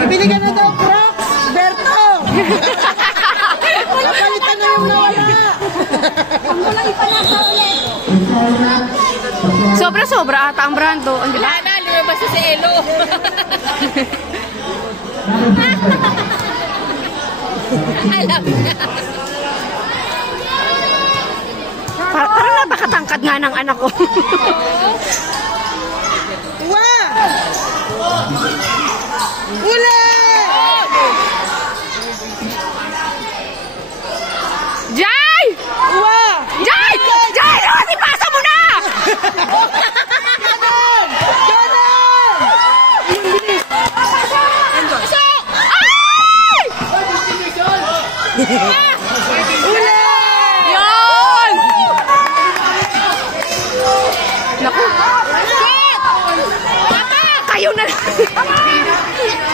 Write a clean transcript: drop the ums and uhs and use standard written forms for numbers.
Ibili ka na daw, Crocs! Berto! Napalitan na yung nawala! Ang mula ipanasa ulit! Sobra-sobra ata ang brando. Wala na, lumabas sa elo. Alam na. Parang napakatangkad nga ng anak ko. Uli! Jay! Jay! Jay! Rosy, pasa mo na! Ganon! Ganon! Ay! Uli! Yan! Naku! Kayo na!